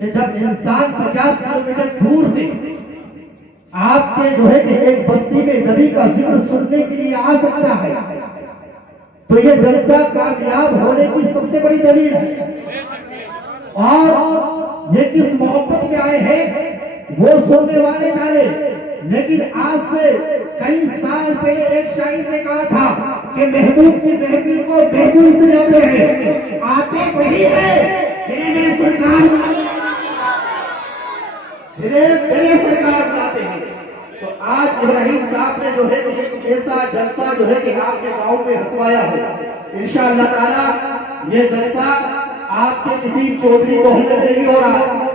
کہ جب انسان 50 کلومیٹر دور سے آپ کے جو ہے کہ ایک بستی میں نبی کا ذکر سننے کے لیے آ سکتا ہے تو یہ جلسہ کامیاب ہونے کی سب سے بڑی دلیل ہے۔ اور یہ کس محبت میں آئے ہیں وہ سننے والے جانے، لیکن آج سے کئی سال پہلے ایک شاعر نے کہا تھا کہ محبوب کی محفل کو محبوب سے جاتے ہیں، آتے وہی ہیں جنہیں میرے سرکار بلاتے ہیں۔ تو آج ابراہیم صاحب سے جو ہے کہ ایک ایسا جلسہ جو ہے کہ آپ کے گاؤں میں رکھوایا ہے، انشاءاللہ تعالی یہ جلسہ آپ کے کسی چودھری محلے میں نہیں ہو رہا۔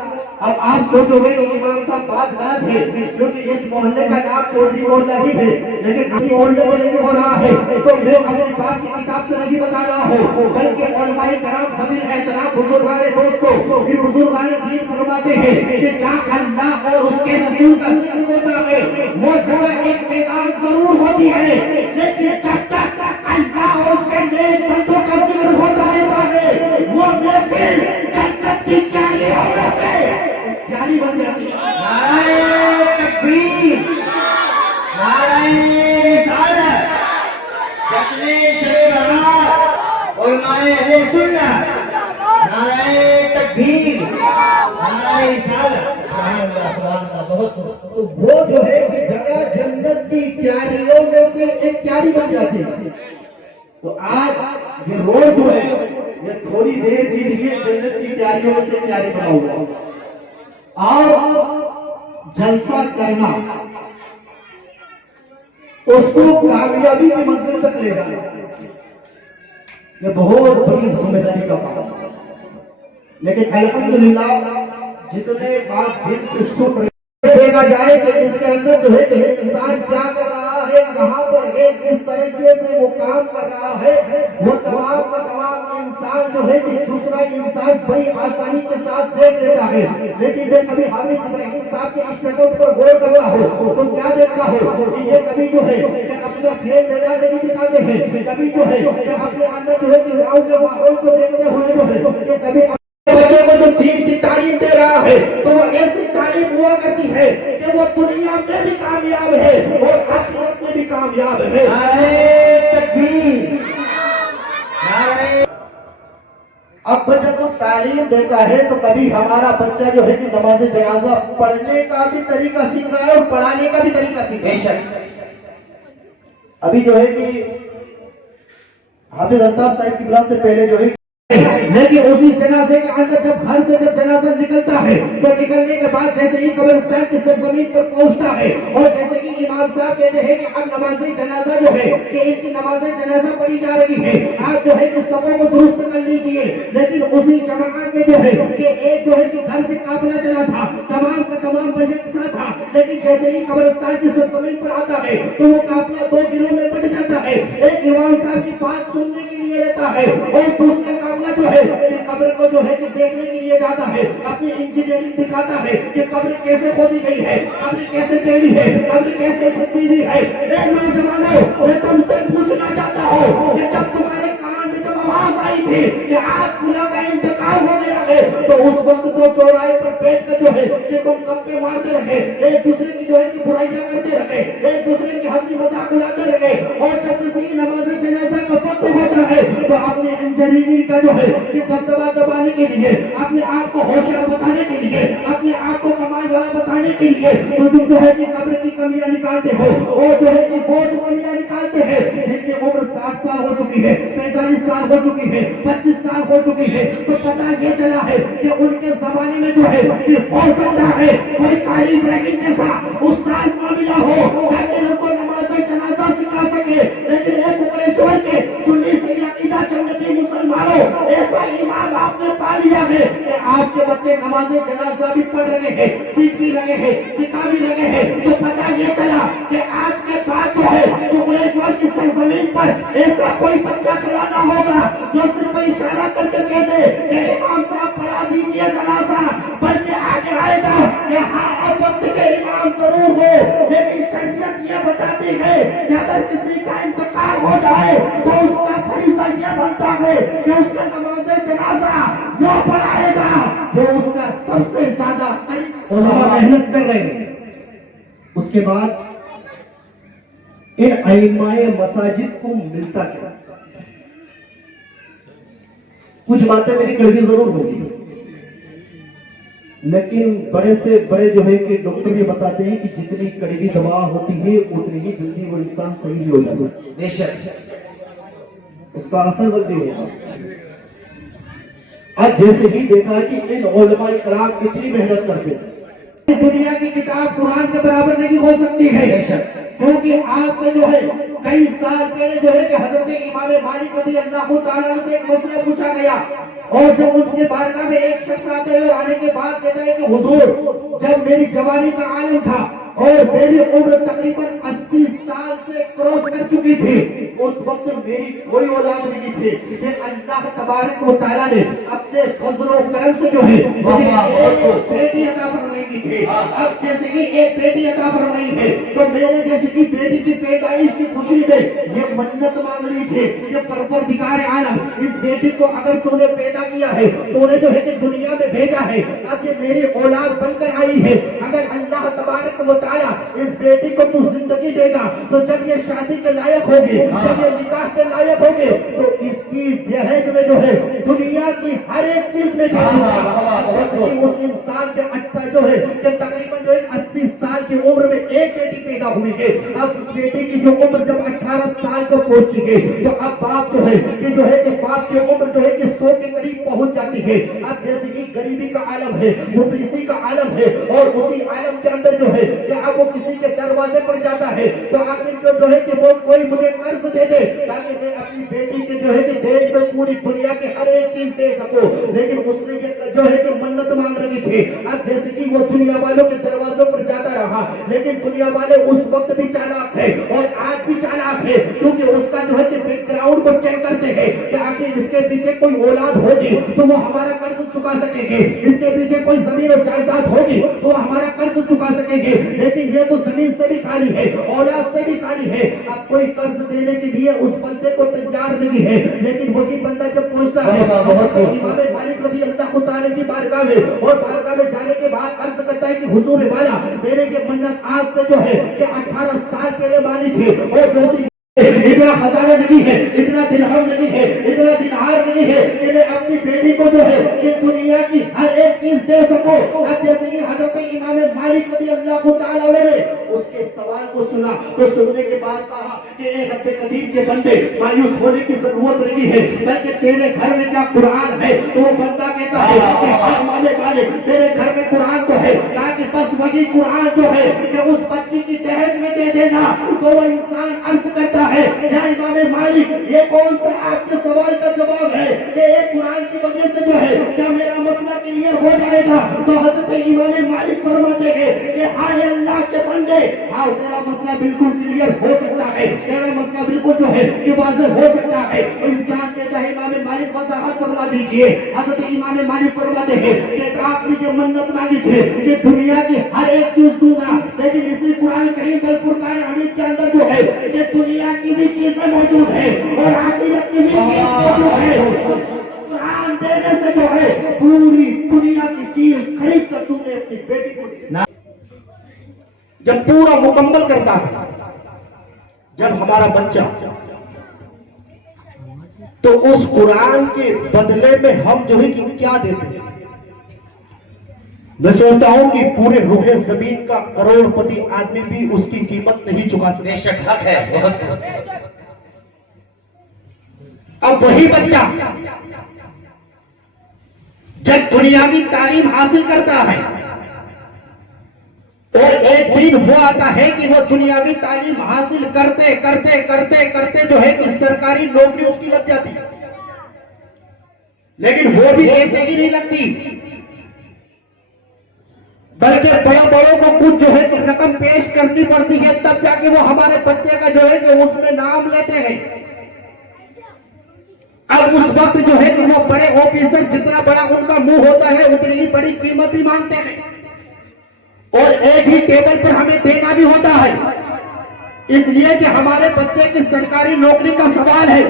اب آپ سوچو گے کہ امام صاحب بات غلط ہے کیونکہ اس محلے کا نام چودھری محلہ ہی ہے، لیکن ابھی محلے میں نہیں ہو رہا ہے تو میں اپنے باپ کی کتاب سے نہیں بتا رہا ہوں، بلکہ علماء کرام سبیل احترام بزرگان دوستوں بھی بزرگان دین فرماتے ہیں کہ جہاں اللہ اور اس کے رسول کا ذکر ہوتا ہے وہ جگہ ایک میدان ضرور ہوتی ہے، لیکن جب تک اللہ اور اس کے نیک بندوں کا ذکر ہوتا رہتا ہے وہ محفل جنت کی کیاریوں میں سے کیاری بن جاتی ہے۔ نعرہ تکبیر، نعرہ رسالت، جشن شب برات، علماء اہل سنت، نعرہ تکبیر، نعرہ رسالت، سبحان اللہ بہت تو وہ جو ہے کہ جگہ جنت کی کیاریوں میں سے ایک کیاری بن جاتی ہے۔ تو آج یہ روڈ جو ہے یہ تھوڑی دیر کے لیے جنت کی کیاریوں میں سے کیاری بنا ہوا اور جلسہ کرنا اس کو کامیابی کی منزل تک لے جانا یہ بہت بڑی ذمہ داری کا کام ہے، لیکن الحمدللہ جتنے بات دل سے شکر دیکھا جائے کہ اس کے اندر جو ہے کہ انسان کیا کر رہا ہے، کہاں پر ہے، کس طریقے سے وہ کام کر رہا ہے، وہ تمام کا تمام انسان جو ہے کہ دوسرا انسان بڑی آسانی کے ساتھ دیکھ لیتا ہے، لیکن میں کبھی حافظ ابراہیم صاحب کے اسٹیٹس پر غور کر رہا ہوں تو کیا دیکھتا ہوں کہ یہ کبھی جو ہے کہ اپنا کھیل میدان نہیں دکھاتے ہیں، کبھی جو ہے کہ اپنے اندر جو ہے کہ گاؤں کے ماحول کو دیکھتے ہوئے جو ہے کہ کبھی بچے کو جو دین کی تعلیم دے رہا ہے تو وہ ایسی تعلیم ہوا کرتی ہے کہ وہ دنیا میں بھی کامیاب ہے اور آخرت میں بھی کامیاب ہے۔ نعرہ تکبیر، نعرہ اب بچہ کو تعلیم دیتا ہے تو کبھی ہمارا بچہ جو ہے کہ نماز جنازہ پڑھنے کا بھی طریقہ سیکھ رہا ہے اور پڑھانے کا بھی طریقہ سیکھ رہا ہے۔ ابھی جو ہے کہ حافظ الطاف صاحب کی کلاس سے پہلے جو ہے لیکن اسی جنازے کے اندر جب گھر سے جب جنازہ نکلتا ہے تو نکلنے کے بعد جیسے ہی قبرستان کی سرزمین پر پہنچتا ہے اور جیسے ہی امام صاحب کہتے ہیں کہ اب نماز جنازہ جو ہے کہ ان کی نماز جنازہ پڑھی جا رہی ہے، آپ جو ہے کہ سبوں کو درست کر لیجیے، لیکن اسی جماعت میں جو ہے کہ ایک جو ہے کہ گھر سے قافلہ چلا تھا، تمام کا تمام بجٹ تھا، لیکن جیسے ہی قبرستان کی سرزمین پر آتا ہے تو وہ قافلہ دو گروہوں میں بٹ جاتا ہے، ایک امام صاحب کی بات سننے کے لیے رہتا ہے اور دوسرے جو ہے کہ قبر کو جو ہے کہ دیکھنے کے لیے جاتا ہے، اپنی انجینئرنگ دکھاتا ہے کہ قبر کیسے کھودی گئی ہے، قبر کیسے ٹیڑھی ہے، قبر کیسے چھپی ہے۔ اے نوجوانوں میں تم سے پوچھنا چاہتا ہوں کہ جب تمہارے کان میں جب آواز آئی تھی کہ آج خدا کا انتقال ہو گیا ہے تو اس وقت تو چوراہے پر بیٹھ کر جو ہے کہ تم گپے مارتے رہے، ایک دوسرے کی جو ہے کہ برائیاں کرتے رہے، ایک دوسرے کی ہنسی مذاق اڑاتے رہے، اور جب کسی نماز جنازہ کا وقت ہوتا ہے تو اپنے انجینئرنگ کا جو ہے کہ دبدبا دبانے کے لیے، اپنے آپ کو ہوشیار بتانے کے لیے، اپنے آپ کو سماج والا بتانے کے لیے تو تم جو ہے کہ قبر کی کمیاں نکالتے ہو اور جو ہے کہ وہ کمیاں نکالتے ہیں جن کی عمر 60 سال ہو چکی ہے، 45 سال ہو چکی ہے، 25 سال ہو چکی ہے، تو پتہ یہ چلا ہے کہ ان کے زمانے میں جو ہے کہ ہو سکتا ہے کوئی قاری ابراہیم جیسا استاذ نہ ملا ہو تاکہ ان کو نماز جنازہ سکھا سکے، لیکن ایک بھونیشور کے سنی سے عقیدہ چمٹی مسلمانوں ایسا امام آپ نے پا لیا ہے کہ آپ کے بچے نماز جنازہ بھی پڑھ رہے ہیں، سیکھ بھی رہے ہیں، سکھا بھی رہے ہیں، تو پتہ یہ چلا کہ آج کے بعد جو ہے بھونیشور کی سرزمین پر ایسا کوئی بچہ کھڑا نہ ہوگا جو صرف اشارہ کر کے کہہ دے کہ امام صاحب پڑھا دیجیے جنازہ، بلکہ آگے آئے گا کہ ہاں اب وقت کے امام ضرور ہو، لیکن شریعت یہ بتاتی ہے کہ اگر کسی کا انتقال ہو جائے تو اس کا فریضہ یہ بنتا ہے کہ اس کا نماز جنازہ وہ پڑھائے گا وہ اس کا سب سے زیادہ قریب علماء محنت کر رہے ہیں. اس کے بعد ان ائمہ مساجد کو ملتا کیا؟ کچھ باتیں میری کڑوی ضرور ہوگی، لیکن بڑے سے بڑے جو ہے کہ ڈاکٹر یہ بتاتے ہیں کہ جتنی کڑوی دوا ہوتی ہے اتنی ہی جلدی وہ انسان صحیح بھی ہو جاتا ہے. بے شک اس کا اثر جلدی ہوگا. اب جیسے ہی دیکھا کہ ان علماء کرام اتنی محنت کرتے ہیں، دنیا کی کتاب قرآن کے برابر نہیں ہو سکتی ہے، کیونکہ آج سے جو ہے کئی سال پہلے جو ہے کہ حضرت امام مالک رضی اللہ تعالیٰ عنہ سے ایک مسئلہ پوچھا گیا، اور جب ان کے بارگاہ میں ایک شخص آتے ہیں اور آنے کے بعد کہتا ہے کہ حضور جب میری جوانی کا عالم تھا اور میری عمر تقریباً 80 سال سے کراس کر چکی تھی، اس وقت میری کوئی اولاد نہیں تھی، کہ اللہ تبارک و تعالیٰ نے اپنے فضل و کرم سے جو ہے مجھے ایک بیٹی عطا فرمائی تھی. اب جیسے کہ ایک بیٹی عطا فرمائی ہے تو میرے جیسے کہ بیٹی کی پیدائش کی خوشی میں یہ منت مانگ لی تھی کہ پروردگار عالم اس بیٹی کو اگر تو نے پیدا کیا ہے تو نے جو ہے کہ دنیا میں بھیجا ہے، اب یہ میری اولاد بن کر آئی ہے، اگر اللہ تبارک و تعالیٰ اس بیٹی کو تو زندگی دے گا تو جب یہ شادی کے لائق ہوگی، جب یہ نکاح کے لائق ہوگی تو اس کی جہیز میں جو ہے دنیا کی ہر ایک چیز میں اس انسان کے اٹھا جو ہے کہ تقریباً جو ایک 80 سال کی عمر میں ایک بیٹی پیدا ہوئی ہے، اب اس بیٹی کی جو عمر جب 18 سال کو پہنچ گئی تو اب باپ جو ہے کہ باپ کی عمر جو ہے کہ 100 کے قریب پہنچ جاتی ہے. اب جیسے کہ غریبی کا عالم ہے، مفلسی کا عالم ہے، اور اسی عالم کے اندر جو ہے کہ اب وہ کسی کے دروازے پر جاتا ہے تو آخر کو جو ہے کہ وہ کوئی مجھے قرض دے دے تاکہ میں اپنی بیٹی کے جو ہے کہ دیش میں پوری دنیا کے ہر ایک چیز دے سکوں، لیکن اس نے جو ہے کہ منت مانگ رہی تھی. اب جیسے کہ وہ دنیا والوں کے دروازوں پر جاتا رہا، لیکن دنیا والے اس وقت بھی چالاک ہے اور آج بھی چالاک ہے، کیونکہ اس کا جو ہے کہ بیک گراؤنڈ کو چیک کرتے ہیں کہ آخر اس کے پیچھے کوئی اولاد ہوگی تو وہ ہمارا قرض چکا سکیں گے، اس کے پیچھے کوئی زمین اور جائیداد ہوگی تو وہ ہمارا قرض چکا سکیں گے، لیکن یہ تو زمین سے بھی خالی ہے، اولاد سے بھی خالی ہے. اب کوئی قرض دینے کے لیے اس بندے کو تیار نہیں ہے، لیکن وہی بندہ جب پہنچتا ہے امام مالک رضی اللہ تعالیٰ کی بارگاہ میں اور بارگاہ میں جانے کے بعد عرض کرتا ہے کہ حضور والا میرے یہ منت آج سے جو ہے کہ 18 سال پہلے مانی تھی، اور ویسی اتنا خزانہ نہیں ہے، اتنا درہم نہیں ہے، اتنا دینار نہیں ہے کہ میں اپنی بیٹی کو جو ہے کہ دنیا کی ہر ایک چیز دے سکوں. اب جیسے ہی حضرت امام مالک رضی اللہ تعالیٰ عنہ نے اس کے سوال کو سنا تو سننے کے بعد کہا کہ اے رب قدیر کے بندے مایوس ہونے کی ضرورت نہیں ہے، بلکہ تیرے گھر میں کیا قرآن ہے؟ تو وہ بندہ کہتا ہے کہ امام مالک میرے گھر میں قرآن تو ہے، کہا کہ بس وہی قرآن جو ہے کہ اس بچی کی دہیج میں دے دینا. تو وہ انسان عرض کرتا ہے یا امام مالک یہ کون سا آپ کے سوال کا جواب ہے کہ ایک قرآن کی وجہ سے جو ہے کیا میرا مسئلہ کلیئر ہو جائے گا؟ تو حضرت امام مالک فرماتے ہیں کہ ہاں اللہ کے بندے، ہاں تیرا مسئلہ بالکل کلیئر ہو سکتا ہے، تیرا مسئلہ بالکل جو ہے کہ واضح ہو سکتا ہے. انسان کے چاہے امام مالک وضاحت فرما دیجیے. حضرت امام مالک فرماتے ہیں کہ آپ نے یہ منت مانگی تھی کہ دنیا کی ہر ایک چیز دوں گا، لیکن اسی قرآن کریم الفرقان حمید کے اندر جو ہے کہ دنیا کی بھی چیزیں موجود ہیں اور آخرت کی بھی چیز موجود ہے. قرآن دینے سے جو ہے پوری دنیا کی چیز خرید کر تم نے اپنی بیٹی کو دی. جب پورا مکمل کرتا ہے، جب ہمارا بچہ تو اس قرآن کے بدلے میں ہم جو ہے کہ کیا دیتے ہیں؟ میں سوچتا ہوں کہ پورے روح زمین کا کروڑ پتی آدمی بھی اس کی قیمت نہیں چکا سکتا. بے شک حق ہے. اب وہی بچہ جب دنیاوی تعلیم حاصل کرتا ہے اور ایک دن وہ آتا ہے کہ وہ دنیاوی تعلیم حاصل کرتے کرتے کرتے کرتے جو ہے کہ سرکاری نوکری اس کی لگ جاتی، لیکن وہ بھی ایسے ہی نہیں لگتی، بلکہ بڑوں کو کچھ جو ہے کہ رقم پیش کرنی پڑتی ہے تب جا کے وہ ہمارے بچے کا جو ہے کہ اس میں نام لیتے ہیں. اب اس وقت جو ہے کہ وہ بڑے آفیسر جتنا بڑا ان کا منہ ہوتا ہے اتنی ہی بڑی قیمت بھی مانگتے ہیں، اور ایک ہی ٹیبل پر ہمیں دینا بھی ہوتا ہے، اس لیے کہ ہمارے بچے کی سرکاری نوکری کا سوال ہے.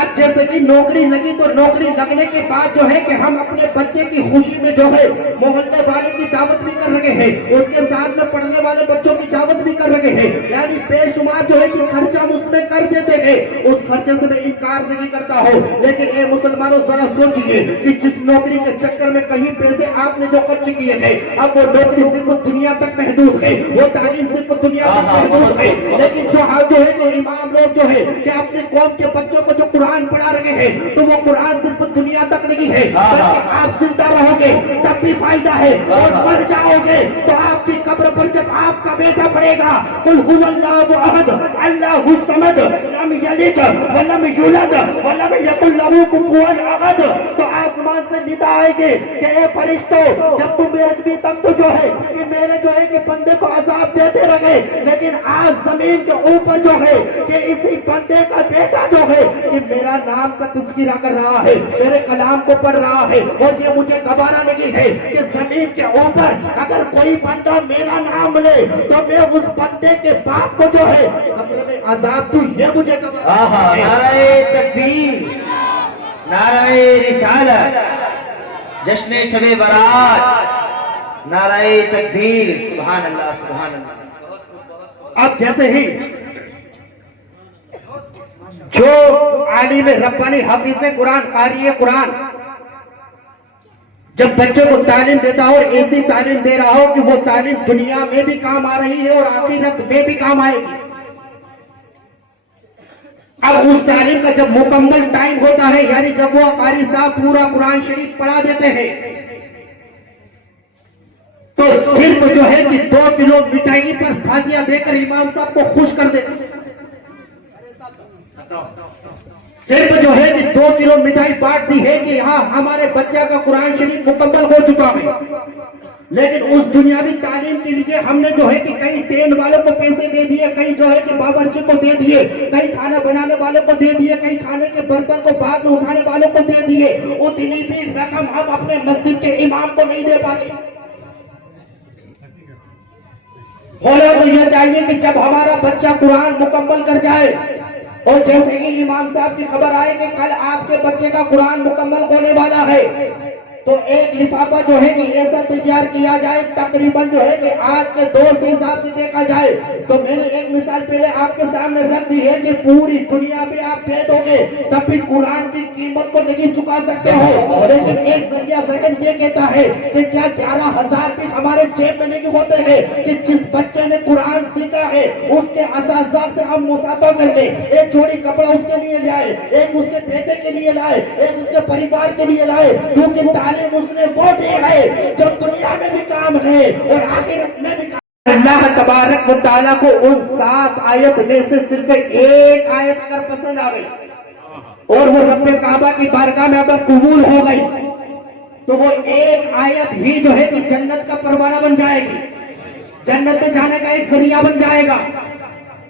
اب جیسے کہ نوکری لگی تو نوکری لگنے کے بعد جو ہے کہ ہم اپنے بچے کی خوشی میں جو ہے محلے والے کی دعوت بھی کر رہے ہیں، اس کے ساتھ میں پڑھنے والے بچوں کی دعوت بھی کر رہے ہیں، یعنی بے شمار جو ہے کہ خرچہ ہم اس میں کر دیتے ہیں، اس خرچے سے میں انکار نہیں کرتا ہوں، لیکن اے مسلمانوں ذرا سوچئے کہ جس نوکری کے چکر میں کہیں پیسے آپ نے جو خرچ کیے ہیں، اب وہ نوکری صرف دنیا تک محدود ہے، وہ تعلیم صرف دنیا تک محدود ہے، لیکن جو ہے کہ امام لوگ جو ہے کہ اپنے قوم کے بچوں کو جو قرآن پڑھا رہے ہیں تو وہ قرآن صرف دنیا تک نہیں ہے، بلکہ آپ زندہ رہو گے تب بھی فائدہ ہے، اور مر جاؤ گے تو آپ کی قبر پر جب آپ کا بیٹا پڑے گا قل هو اللہ احد اللہ الصمد لم یلد ولم یولد ولم یکن له کفوا احد، تو آسمان سے ندا آئے گے کہ اے فرشتوں جب تم بے ادبی تک تو جو ہے کہ میرے جو ہے کہ بندے کو عذاب دیتے رہے، لیکن آج زمین کے اوپر جو ہے کہ اسی بندے کا بیٹا جو ہے کہ میرا نام کا تذکرہ کر رہا ہے، میرے کلام کو پڑھ رہا ہے، اور یہ مجھے گوارا نہیں ہے کہ زمین کے اوپر اگر کوئی بندہ میرا نام لے تو میں اس بندے کے باپ کو جو ہے قبر میں عذاب دوں، یہ مجھے گوارا نہیں ہے۔ نعرہ تکبیر، نعرہ رسالت، جشن شب برات، نعرہ تکبیر، سبحان اللہ سبحان اللہ۔ اب جیسے ہی جو عالم ربانی حافظ قرآن قاری قرآن جب بچے کو تعلیم دیتا ہو اور ایسی تعلیم دے رہا ہو کہ وہ تعلیم دنیا میں بھی کام آ رہی ہے اور آخرت میں بھی کام آئے گی، اب اس تعلیم کا جب مکمل ٹائم ہوتا ہے، یعنی جب وہ قاری صاحب پورا قرآن شریف پڑھا دیتے ہیں تو صرف جو ہے کہ 2 کلو مٹھائی پر فاتحہ دے کر امام صاحب کو خوش کر دیتے ہیں، صرف جو ہے کہ 2 کلو مٹھائی بانٹ دی ہے کہ ہاں ہمارے بچہ کا قرآن شریف مکمل ہو چکا ہے، لیکن اس دنیاوی تعلیم کے لیے ہم نے جو ہے کہ کئی ٹرین والوں کو پیسے دے دیے، کئی جو ہے کہ باورچی کو دے دیے، کئی کھانا بنانے والوں کو دے دیے، کئی کھانے کے برتن کو بعد میں اٹھانے والوں کو دے دیے، اتنی بھی رقم ہم اپنے مسجد کے امام کو نہیں دے پاتے۔ ہونا تو یہ چاہیے کہ جب ہمارا بچہ قرآن مکمل کر جائے اور جیسے ہی امام صاحب کی خبر آئے کہ کل آپ کے بچے کا قرآن مکمل ہونے والا ہے تو ایک لفافہ جو ہے کہ ایسا تیار کیا جائے، تقریباً جو ہے کہ آج کے دور سے حساب سے دیکھا جائے تو میں نے ایک مثال پہلے آپ کے سامنے رکھ دی ہے کہ پوری دنیا میں آپ دے دو گے تب بھی قرآن کی قیمت کو نہیں چکا سکتے ہو، لیکن ایک ذریعہ ذہن یہ کہتا ہے کہ کیا 11,000 بھی ہمارے جیب میں نہیں ہوتے ہیں کہ جس بچے نے قرآن سیکھا ہے اس کے اساتذہ سے ہم مسافہ کر لیں، ایک جوڑی کپڑا اس کے لیے لائے، ایک اس کے بیٹے کے لیے لائے، ایک اس کے پریوار کے لیے لائے، کیونکہ تعلیم اس نے وہ دی ہے جو دنیا میں بھی کام ہے اور آخرت میں بھی کام۔ اللہ تبارک و تعالیٰ کو ان 7 آیت میں سے صرف ایک آیت اگر پسند آ گئی اور وہ رب کعبہ کی بارگاہ میں اگر قبول ہو گئی تو وہ ایک آیت ہی جو ہے کہ جنت کا پروانہ بن جائے گی، جنت میں جانے کا ایک ذریعہ بن جائے گا۔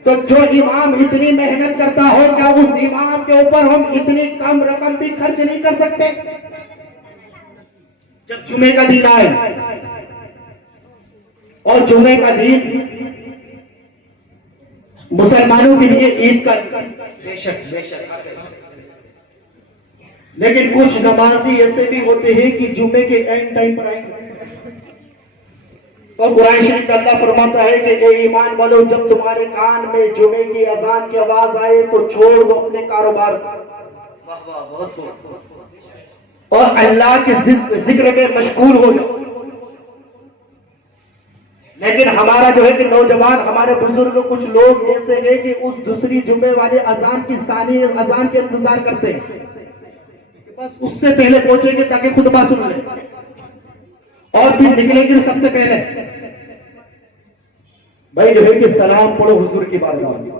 تو جو امام اتنی محنت کرتا ہو کیا اس امام کے اوپر ہم اتنی کم رقم بھی خرچ نہیں کر سکتے؟ جب جمعے کا دن آئے اور جمعے کا دن مسلمانوں کے لیے عید کا، بے شک بے شک، لیکن کچھ نمازی ایسے بھی ہوتے ہیں کہ جمعے کے اینڈ ٹائم پر آئیں گے اور قرآن شریف اللہ فرماتا ہے کہ اے ایمان والو جب تمہارے کان میں جمعے کی اذان کی آواز آئے تو چھوڑ دو اپنے کاروبار اور اللہ کے ذکر میں مشغول ہو جاؤ۔ لیکن ہمارا جو ہے کہ نوجوان، ہمارے بزرگ کچھ لوگ ایسے ہیں کہ اس دوسری جمعے والے اذان کی ثانی اذان کے انتظار کرتے ہیں، بس اس سے پہلے پہنچیں گے تاکہ خطبہ سن لیں اور پھر نکلیں گے سب سے پہلے بھائی جو ہے کہ سلام پڑھو حضور کی بارگاہ میں،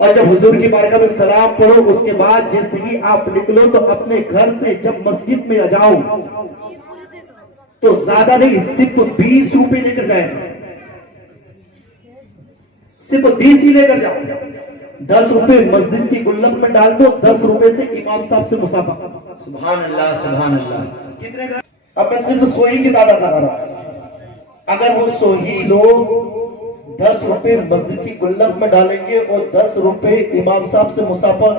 اور جب حضور کی بارگاہ میں سلام پڑھو اس کے بعد جیسے ہی آپ نکلو تو اپنے گھر سے جب مسجد میں جاؤ تو زیادہ نہیں، صرف 20 روپے لے کر جائیں، صرف 20 ہی لے کر جاؤ، 10 روپے مسجد کی گلک میں ڈال دو، 10 روپے سے امام صاحب سے مسافہ۔ سبحان اللہ سبحان اللہ۔ کتنے گھر؟ اب میں صرف سوئی کی تعداد لگا رہا ہوں، اگر وہ سوئی لوگ 10 روپے مسجد کی گلک میں ڈالیں گے اور 10 روپے امام صاحب سے مسافہ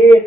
1